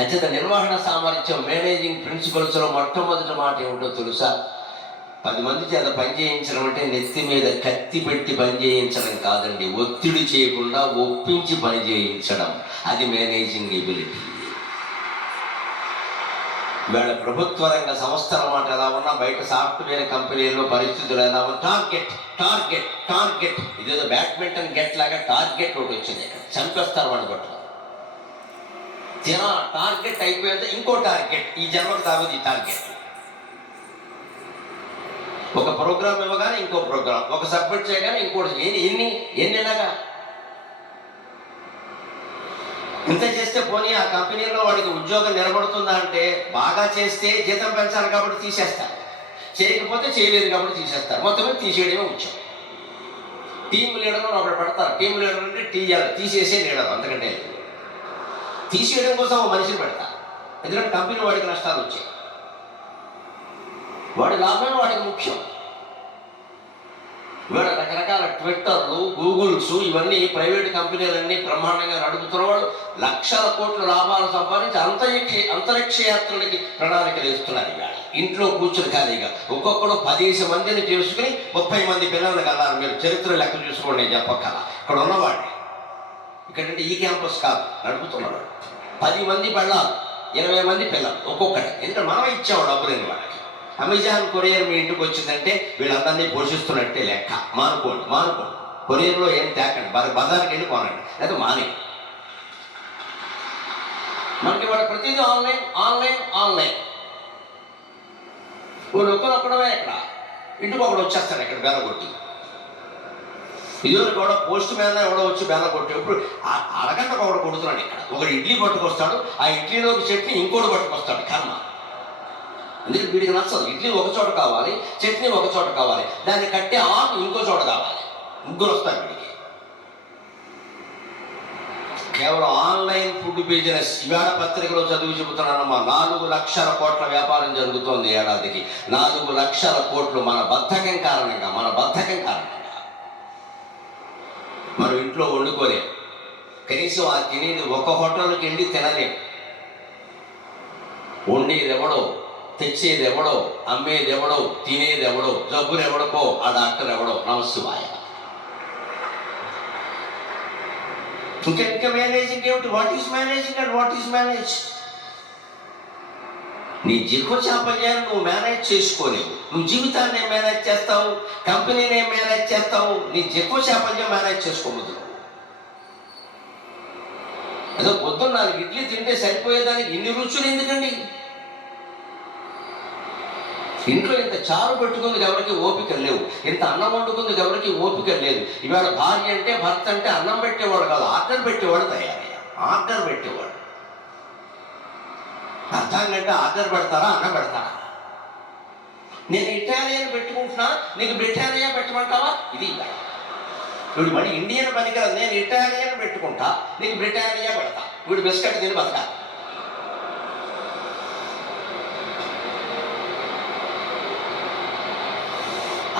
అంచేత నిర్వహణ సామర్థ్యం, మేనేజింగ్ ప్రిన్సిపల్స్లో మొట్టమొదటి మాట ఏమిటో తెలుసా? 10 మంది చేత పని చేయించడం అంటే నెత్తి మీద కత్తి పెట్టి పని చేయించడం కాదండి, ఒత్తిడి చేయకుండా ఒప్పించి పని చేయించడం. అది మేనేజింగ్ ఎబిలిటీ. ఇవాళ ప్రభుత్వ రంగ సంస్థల మాట ఎలా ఉన్నా, బయట సాఫ్ట్వేర్ కంపెనీల్లో పరిస్థితులు ఎలా ఉన్నా, టార్గెట్ టార్గెట్ టార్గెట్. ఇదేదో బ్యాడ్మింటన్ గెట్ లాగా టార్గెట్ ఒకటి వచ్చింది, ఇక్కడ చంపేస్తారు వాడిని పట్టుకుని. టార్గెట్ అయిపోయింది, ఇంకో టార్గెట్, ఈ జన్మకు తాగుతుంది ఈ టార్గెట్. ఒక ప్రోగ్రామ్ ఇవ్వగానే ఇంకో ప్రోగ్రామ్, ఒక సబ్మిట్ చేయగానే ఇంకోటి. ఎన్నిలాగా ఇంత చేస్తే పోనీ ఆ కంపెనీలో వాడికి ఉద్యోగం నిలబడుతుందా అంటే, బాగా చేస్తే జీతం పెంచాలి కాబట్టి తీసేస్తారు, చేయకపోతే చేయలేదు కాబట్టి తీసేస్తారు. మొత్తం తీసేయడమే ఉద్యోగం. టీం లీడర్ ఒకటి పెడతారు. టీం లీడర్ అంటే తీసేసే లీడర్, అంతకంటే తీసేయడం కోసం ఒక మనిషిని పెడతారు. ఎందుకంటే కంపెనీ వాడికి నష్టాలు వచ్చాయి, వాడి లాభం వాడికి ముఖ్యం. ఇవాళ రకరకాల ట్విట్టర్లు, గూగుల్స్, ఇవన్నీ ప్రైవేట్ కంపెనీలన్నీ బ్రహ్మాండంగా నడుపుతున్నవాడు లక్షల కోట్ల లాభాలు సంపాదించి అంతరిక్ష యాత్రలకి ప్రణాళికలు ఇస్తున్నారు. ఇవాళ ఇంట్లో కూర్చుని ఖాళీగా ఒక్కొక్కడు 10 మందిని చేసుకుని 30 మంది పిల్లల్ని కన్నారు. మీరు చరిత్ర లెక్క చూసుకోండి, నేను చెప్పక్కల. ఇక్కడ ఉన్నవాడిని, ఇక్కడంటే ఈ క్యాంపస్ కాదు, నడుపుతున్నాడు. 10 మంది పెళ్ళాలి, 20 మంది పిల్లలు ఒక్కొక్కటి. ఎందుకంటే మనం ఇచ్చాము డబ్బు లేని వాడికి. అమెజాన్ కొరియర్ మీ ఇంటికి వచ్చిందంటే వీళ్ళందరినీ పోషిస్తున్నట్టే లెక్క. మానుకోండి. కొరియర్లో ఏం తేకండి, బజార్కి వెళ్ళి కొనండి, లేదా మానే. మనకి వాడు ప్రతిదీ ఆన్లైన్ ఆన్లైన్ ఆన్లైన్. వాళ్ళు ఒక్కడొక్కడమే ఇక్కడ, ఇంటికి ఒకడు వచ్చేస్తాడు ఇక్కడ బెల్ల కొట్టి. ఇదివరకు కూడా పోస్ట్ మ్యాన్ ఎవడో వచ్చి బెల్ల కొట్టి, ఇప్పుడు అరగంటకు ఒకడు కొడుతున్నాడు. ఇక్కడ ఒకడు ఇడ్లీ పట్టుకొస్తాడు, ఆ ఇడ్లీలోకి చట్నీ ఇంకోటి పట్టుకొస్తాడు. కర్మ. అందుకే వీడికి నచ్చదు. ఇడ్లీ ఒక చోట కావాలి, చట్నీ ఒక చోట కావాలి, దాన్ని కట్టే ఆకు ఇంకో చోట కావాలి. ముగ్గురు వస్తారు వీడికి. కేవలం ఆన్లైన్ ఫుడ్ బిజినెస్. ఇవాళ పత్రికలో చదివి చెబుతున్నానమ్మా, 4 లక్షల కోట్ల వ్యాపారం జరుగుతోంది ఏడాదికి. 4 లక్షల కోట్లు మన బద్ధకం కారణంగా. మనం ఇంట్లో వండుకోలేం, కనీసం ఆ తినేది ఒక హోటల్కి వెళ్ళి తినలేం. వండేది ఎవడో, తెచ్చేది ఎవడో, అమ్మేది ఎవడో, తినేది ఎవడో, జబ్బులు ఎవడకో ఆ డాక్టర్ ఎవడో. నమస్వాయ. ఇంకా మేనేజింగ్ ఏమిటి? What is managing and what is manage? నీ జిహ్వచాపల్యాన్ని నువ్వు మేనేజ్ చేసుకోలేవు. నువ్వు జీవితాన్ని ఏం మేనేజ్ చేస్తావు, కంపెనీని ఏం మేనేజ్ చేస్తావు? నీ జిహ్వచాపల్యం మేనేజ్ చేసుకోవద్దు. ఏదో పొద్దున్న 4 ఇడ్లీ తింటే సరిపోయేదానికి ఇన్ని రుచులు ఎందుకండి? ఇంట్లో ఇంత చారు పెట్టుకుందుకు ఎవరికి ఓపిక లేవు, ఇంత అన్నం వండుకుందుకు ఎవరికి ఓపిక లేదు. ఇవాళ భార్య అంటే, భర్త అంటే అన్నం పెట్టేవాడు కాదు, ఆర్డర్ పెట్టేవాడు తయారయ్యా. ఆర్డర్ పెట్టేవాడు. అర్థంగా ఆర్డర్ పెడతారా, అన్నం పెడతారా? నేను ఇటాలియన్ పెట్టుకుంటున్నా, నీకు బ్రిటానియా పెట్టమంటావా? ఇది వీడు మళ్ళీ ఇండియన్ పనికిరాదు. నేను ఇటాలియన్ పెట్టుకుంటా, నీకు బ్రిటానియా పెడతా. వీడు బిస్కెట్ తిని బతక.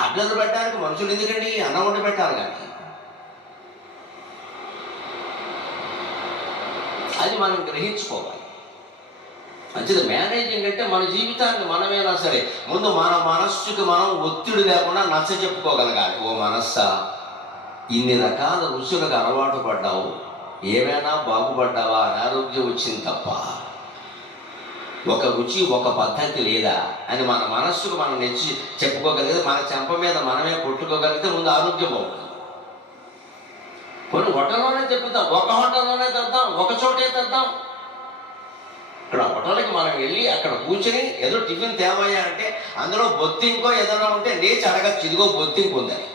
ఆర్డర్లు పెట్టడానికి మనుషులు ఎందుకండి? అన్నం వండి పెట్టాలి కానీ. అది మనం గ్రహించుకోవాలి. మంచిది. మేనేజింగ్ అంటే మన జీవితాన్ని మనమేనా సరే ముందు మన మనస్సుకి మనం ఒత్తిడి లేకుండా నచ్చ చెప్పుకోగలగాలి. ఓ మనస్సా, ఇన్ని రకాల రుచులకు అలవాటు పడ్డావు, ఏమైనా బాగుపడ్డావా? అనారోగ్యం వచ్చింది తప్ప ఒక రుచి, ఒక పద్ధతి లేదా అని మన మనస్సుకు మనం నెచ్చి చెప్పుకోగలిగితే, మన చెంప మీద మనమే కొట్టుకోగలిగితే ముందు ఆరోగ్యం బాగుంటుంది. కొన్ని హోటల్లోనే చెప్పుతాం, ఒక హోటల్లోనే తెద్దాం, ఒక చోటే తెద్దాం. ఇక్కడ హోటల్కి మనం వెళ్ళి అక్కడ కూర్చొని ఏదో టిఫిన్ తేవయ్యా అంటే అందులో బొత్తింకో ఏదైనా ఉంటే లేచి అడగచ్చు, ఇదిగో బొత్తింకు ఉందని.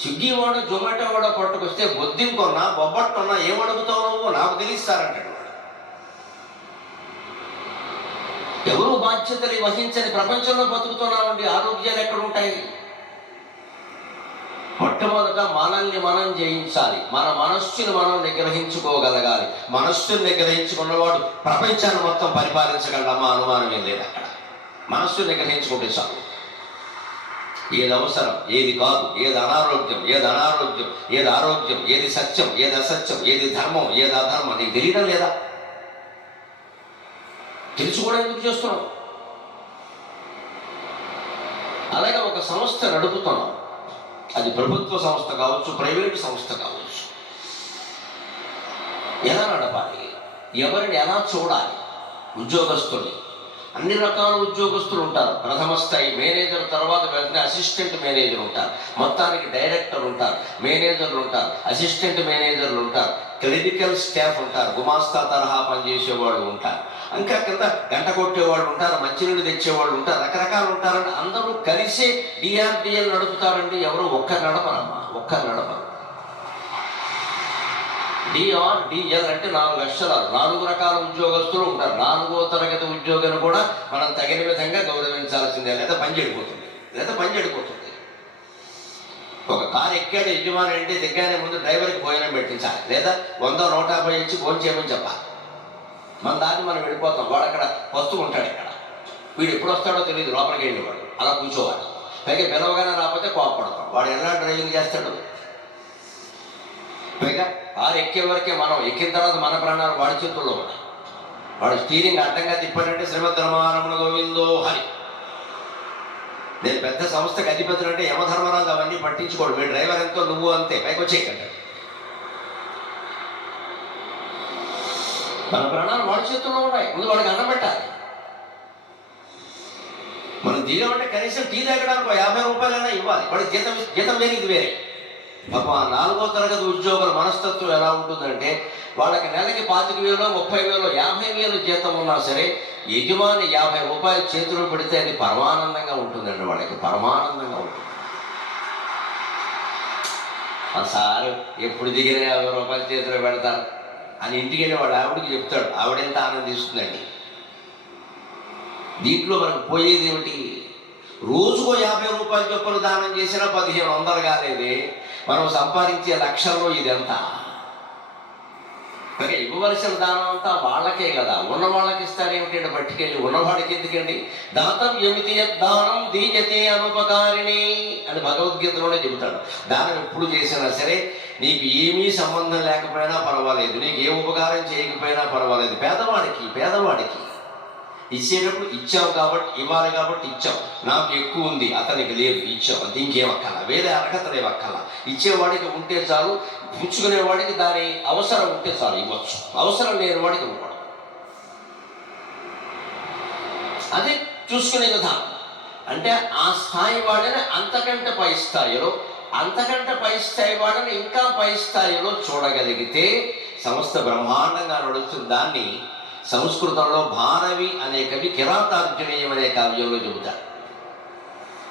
స్విగ్గీ వాడు, జొమాటో వాడు పట్టుకొస్తే బొద్దింకున్నా బొబ్బట్టున్నా ఏం అడుగుతావు నువ్వు, నాకు తెలిస్తారంటాడు. ఎవరు బాధ్యతలు వహించని ప్రపంచంలో బతుకుతున్నామండి. ఆరోగ్యాలు ఎక్కడ ఉంటాయి? మొట్టమొదట మనల్ని మనం జయించాలి. మన మనస్సుని మనం నిగ్రహించుకోగలగాలి. మనస్సుని నిగ్రహించుకున్నవాడు ప్రపంచాన్ని మొత్తం పరిపాలించగలమా? అనుమానం ఏం లేదు. అక్కడ మనస్సుని నిగ్రహించుకుంటే చాలు. ఏది అవసరం, ఏది కాదు, ఏది అనారోగ్యం, ఏది ఆరోగ్యం, ఏది సత్యం, ఏది అసత్యం, ఏది ధర్మం, ఏది అధర్మం నీకు తెలియడం లేదా? తెలిసి కూడా ఎందుకు చేస్తున్నాం? అలాగే ఒక సంస్థ నడుపుతున్నాం, అది ప్రభుత్వ సంస్థ కావచ్చు, ప్రైవేటు సంస్థ కావచ్చు. ఎలా నడపాలి, ఎవరిని ఎలా చూడాలి? ఉద్యోగస్తుల్ని, అన్ని రకాల ఉద్యోగస్తులు ఉంటారు. ప్రథమ స్థాయి మేనేజర్ తర్వాత వెంటనే అసిస్టెంట్ మేనేజర్ ఉంటారు, మొత్తానికి డైరెక్టర్ ఉంటారు, మేనేజర్లు ఉంటారు, అసిస్టెంట్ మేనేజర్లు ఉంటారు, క్లరికల్ స్టాఫ్ ఉంటారు, గుమాస్తా తరహా పనిచేసేవాళ్ళు ఉంటారు, ఇంకా కింద గంట కొట్టేవాళ్ళు ఉంటారు, మంచినీళ్ళు తెచ్చేవాళ్ళు ఉంటారు, రకరకాలు ఉంటారండి. అందరూ కలిసి డిఆర్డిఎల్ నడుపుతారండి. ఎవరు ఒక్కరు నడపరమ్మా, ఒక్కరు నడపరు. డిఆర్డిఎల్ అంటే 4 అక్షరాలు, 4 రకాల ఉద్యోగస్తులు ఉంటారు. 4వ తరగతి ఉద్యోగిని కూడా మనం తగిన విధంగా గౌరవించాల్సిందే, లేదా పని చెడిపోతుంది. ఒక కారు ఎక్కాడు యజమాని అంటే దిగ్గానే ముందు డ్రైవర్కి భోజనం పెట్టించాలి, లేదా 100-150 ఇచ్చి భోజనం చేయమని చెప్పాలి. మన దాన్ని మనం వెళ్ళిపోతాం. వాడు అక్కడ వస్తూ ఉంటాడు, ఇక్కడ వీడు ఎప్పుడు వస్తాడో తెలియదు, లోపలికి వెళ్ళేవాడు అలా కూర్చోవాలి. పైగా పిలవగానే రాకపోతే కోపడతాం. వాడు ఎలా డ్రైవింగ్ చేస్తాడు? పైగా కారు ఎక్కే వరకే, మనం ఎక్కిన తర్వాత మన ప్రాణాలు వాడి చేతుల్లో ఉన్నాయి. వాడు స్టీరింగ్ అడ్డంగా తిప్పాడంటే శ్రీమద్ రమారమణ గోవిందో హరి. నేను పెద్ద సంస్థకి అధిపతులు అంటే యమధర్మరాజు అవన్నీ పట్టించుకోడు. మీ డ్రైవర్ ఎంతో నువ్వు అంతే, పైకి వచ్చేయకంటాడు. మన ప్రాణాలు వాడి చేతుల్లో ఉన్నాయి, ముందు వాడికి అన్నం పెట్టాలి. మనం దిగమంటే కనీసం టీ తాగడానికి 50 రూపాయలైనా ఇవ్వాలి. వాడి జీతం వేరే, ఇది వేరే. పాపం ఆ 4వ తరగతి ఉద్యోగుల మనస్తత్వం ఎలా ఉంటుందంటే, వాళ్ళకి నెలకి 25,000, 30,000, 50,000 జీతం ఉన్నా సరే యజమాని 50 రూపాయలు చేతిలో పెడితే అది పరమానందంగా ఉంటుందండి. వాళ్ళకి పరమానందంగా ఉంటుంది. ఆ సారు ఎప్పుడు దిగిన 50 రూపాయలు చేతిలో పెడతారు అని ఇంటికి వెళ్ళి వాడు ఆవిడకి చెప్తాడు. ఆవిడెంత ఆనందిస్తుందండి. దీంట్లో మనకు పోయేది ఏమిటి? రోజుకో 50 రూపాయలు చొప్పున దానం చేసినా 1,500 కాలేదే. మనం సంపాదించే లక్షల్లో ఇదంతా. మరి ఇవ్వవలసిన దానం అంతా వాళ్ళకే కదా, ఉన్న వాళ్ళకి ఇస్తారేమిటండి? పట్టుకెళ్ళి ఉన్నవాడికి ఎందుకండి? దాతం ఎమితి దానం దీయతే అనుపకారిణి అని భగవద్గీతలోనే చెబుతాడు. దానం ఎప్పుడు చేసినా సరే నీకు ఏమీ సంబంధం లేకపోయినా పర్వాలేదు, నీకు ఏ ఉపకారం చేయకపోయినా పర్వాలేదు, పేదవాడికి ఇచ్చేటప్పుడు ఇచ్చావు కాబట్టి, ఇవ్వాలి కాబట్టి ఇచ్చావు. నాకు ఎక్కువ ఉంది, అతనికి లేదు, ఇచ్చావు, అది ఇంకేం అక్కల, వేరే అర్హతలు ఏమక్కల. ఇచ్చేవాడికి ఉంటే చాలు, పుచ్చుకునేవాడికి దాని అవసరం ఉంటే చాలు ఇవ్వచ్చు, అవసరం లేని వాడికి ఇవ్వకూడదు. అదే చూసుకునే విధానం. అంటే ఆ స్థాయి వాడిని అంతకంటే పై స్థాయి వాడిని ఇంకా పై స్థాయిలో చూడగలిగితే సంస్థ బ్రహ్మాండంగా నడుస్తుంది. దాన్ని సంస్కృతంలో భారవి అనే కవి కిరాతార్జునీయం అనే కావ్యంలో చెబుతారు.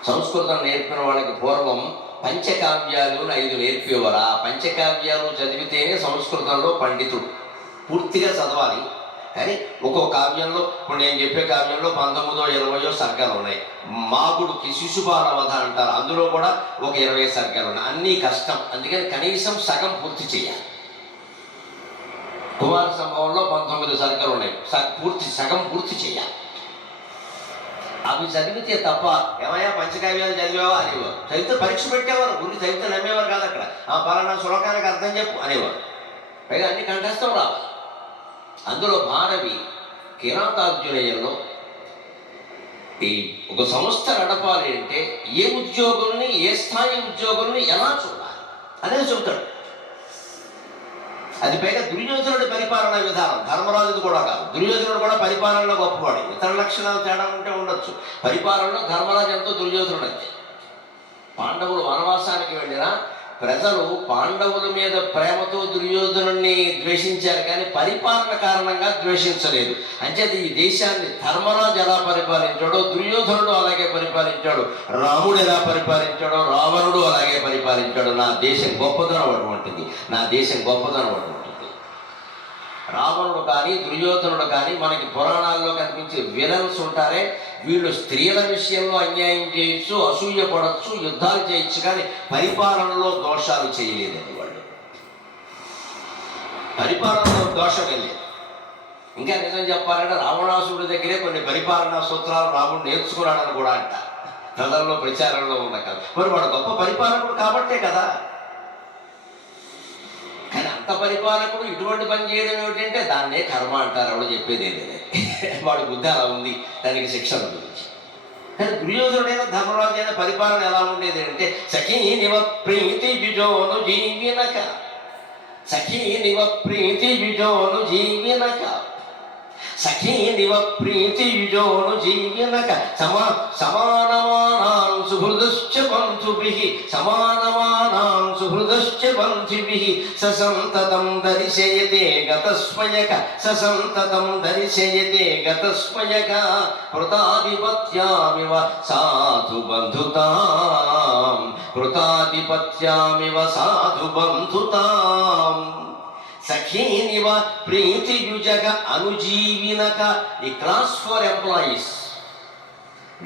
సంస్కృతం నేర్పిన వాళ్ళకి పూర్వం పంచకావ్యాలు 5 నేర్పేవారు. ఆ పంచకావ్యాలు చదివితేనే సంస్కృతంలో పండితుడు. పూర్తిగా చదవాలి, కానీ ఒక్కో కావ్యంలో, ఇప్పుడు నేను చెప్పే కావ్యంలో 19, 20 సర్గలు ఉన్నాయి. మాగుడికి శిశుపాల వధ అంటారు, అందులో కూడా ఒక 20 సర్గలు ఉన్నాయి. అన్నీ కష్టం, అందుకని కనీసం సగం పూర్తి చేయాలి. కుమార సంభవంలో 19 సర్గలు ఉన్నాయి, సగం పూర్తి చేయాలి. అవి చదివితే తప్ప ఏమయ్యా పంచకావ్యాలు చదివావా అనేవారు. చదివితే పరీక్ష పెట్టేవారు, గురి చదివితే నమ్మేవారు కాదు. అక్కడ ఆ పలానా శ్లోకానికి అర్థం చెప్పు అనేవారు. పైగా అన్ని కంఠస్థం రావాలి. అందులో భారవి కిరాతార్జునీయంలో ఈ ఒక సంస్థ నడపాలి అంటే ఏ ఉద్యోగుల్ని, ఏ స్థాయి ఉద్యోగుల్ని ఎలా చూడాలి అనేది చెబుతాడు. అది పైగా దుర్యోధనుడి పరిపాలన విధానం, ధర్మరాజుది కూడా కాదు. దుర్యోధనుడు కూడా పరిపాలనలో గొప్పవాడు. ఇతర లక్షణాలు తేడా ఉంటే ఉండొచ్చు, పరిపాలనలో ధర్మరాజు ఎంతో, దుర్యోధనుడు అంతే. పాండవులు వనవాసానికి వెళ్ళినా ప్రజలు పాండవుల మీద ప్రేమతో దుర్యోధనుడిని ద్వేషించారు, కానీ పరిపాలన కారణంగా ద్వేషించలేదు. అంచేది ఈ దేశాన్ని ధర్మరాజు ఎలా పరిపాలించాడో దుర్యోధనుడు అలాగే పరిపాలించాడు, రాముడు ఎలా పరిపాలించాడో రావణుడు అలాగే పరిపాలించాడు. నా దేశం గొప్పదనం అటువంటిది, నా దేశం గొప్పదనం అటువంటిది. రావణుడు కానీ దుర్యోధనుడు కానీ మనకి పురాణాల్లో కనిపించే విలన్స్ ఉంటారే, వీళ్ళు స్త్రీల విషయంలో అన్యాయం చేయొచ్చు, అసూయ పడవచ్చు, యుద్ధాలు చేయొచ్చు, కానీ పరిపాలనలో దోషాలు చేయలేదండి. వాళ్ళు పరిపాలనలో దోషం వెళ్ళలేదు. ఇంకా నిజం చెప్పాలంటే రావణాసుడి దగ్గరే కొన్ని పరిపాలనా సూత్రాలు రాముడు నేర్చుకున్నాడని కూడా అంటారు. ప్రజల్లో ప్రచారంలో ఉన్న కదా. మరి వాడు గొప్ప పరిపాలకుడు కాబట్టే కదా. కానీ అంత పరిపాలకుడు ఇటువంటి పని చేయడం ఏమిటంటే దాన్నే కర్మ అంటారు. ఎవరు చెప్పేది ఏంటంటే వాడి బుద్ధి అలా ఉంది, దానికి శిక్ష గురించి. కానీ దుర్యోధనుడైన ధర్మరాజైన పరిపాలన ఎలా ఉండేది అంటే, సఖీనివ ప్రీతి విజోను జీవినక, సఖీనివ ప్రీతి విజోను జీవినక, సఖీనివ ప్రీతి విజోను జీవినక, సమానమానాం సుహృదశ్చ బంధుభిః, సమానమానాం సుహృదశ్చ బంధుభిః, ససంతతం దర్శయతే గతస్మయక, ససంతతం దర్శయతే గతస్మయక, కృతాధిపత్యామివ సాధు బంధుతాం, కృతాధిపత్యామివ సాధు బంధుతాం, సఖీనివ ప్రీతియుజగ అనుజీవినక. ఈ క్లాస్ ఫర్ ఎంప్లాయీస్,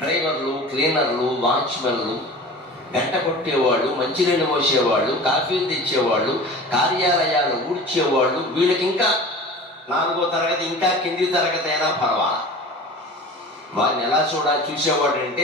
డ్రైవర్లు, క్లీనర్లు, వాచ్మెన్లు, గంట కొట్టేవాళ్ళు, మంచినీళ్ళు మోసేవాళ్ళు, కాఫీలు తెచ్చేవాళ్ళు, కార్యాలయాలు ఊడ్చేవాళ్ళు, వీళ్ళకి ఇంకా 4వ తరగతి ఇంకా కింది తరగతి అయినా పర్వాలా. వారిని ఎలా చూసేవాడు అంటే